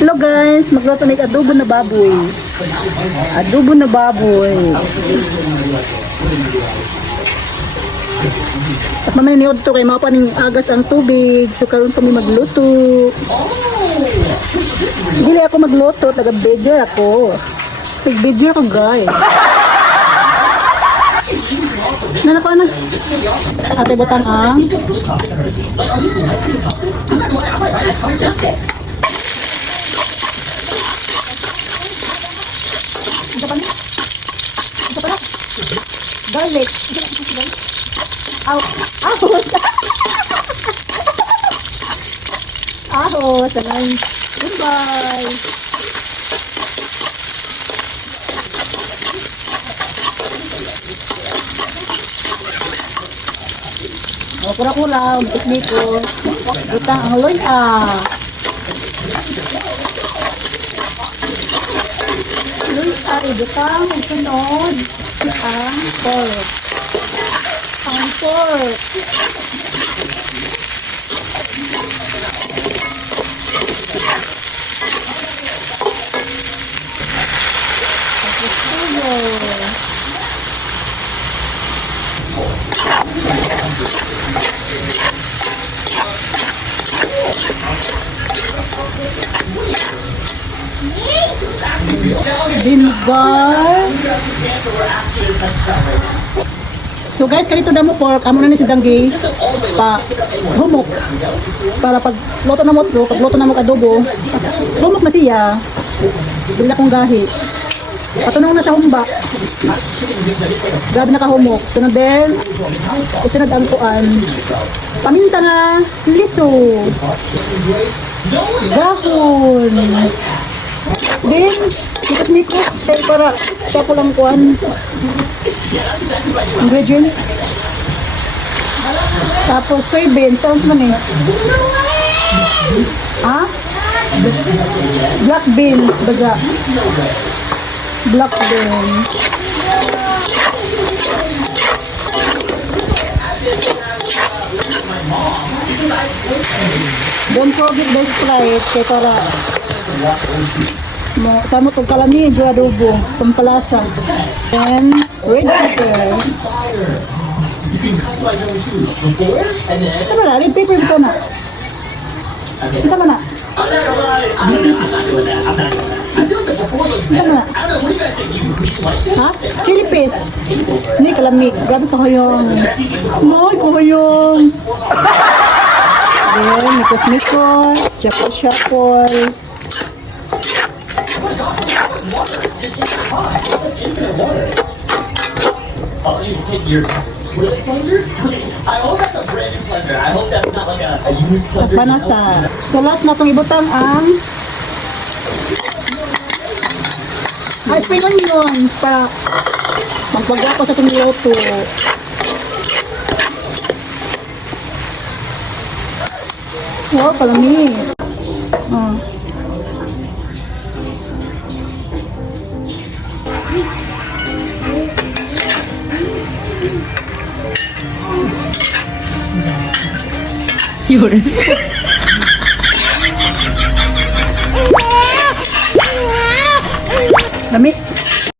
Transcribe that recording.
Hello guys, magluto na adobo na baboy. Adobo na baboy. At mamaya ni to kay mga paning agas ang tubig. So karon kami magluto. Dili ako magluto, taga video ako. Taga video ako guys. Nana ko na. Ate butang ang garlic. Aw, ahos. ahos. Ayan. Goodbye. O, kura-kura, mikot-mikot. Butang ang loy ah. Loy ah, ibutang ang sunod. Ang pork. Ang pork. Tapos tuyo. Vinegar. So guys, kanito na mo pork, amo na ni si Danggi pa humok. Para pag luto na mo to, pag luto na mo adobo, humok na siya. Bila kong gahi. Patunong na sa humba. Grabe nakahumok. Sunod din, isunod ang kuan. Paminta nga, liso. Gahon. Then, mikos-mikos. Kaya para siya po lang kuan. Ingredients. Tapos soybeans. Sounds man eh. Ha? Black beans. Baga. Black beans. Don't forget the Sprite. Kaya para mo sama pag kalami yung adobo pampalasa. Then red pepper. Tama na? Red pepper ito na. Tama na? Tama na? Ha? Chili paste. Hindi kalami grabe kahayong Ay, kahayong then mikos-mikos syapol-syapol Oh, you take your toilet plunger? I hope that's a brand new plunger. I hope that's not like a, a used plunger. panasa. So last na itong ibutang ang ah, spring onions para magpagwa ko sa itong niluto. Wow, palami. Ah. Yun. Lami.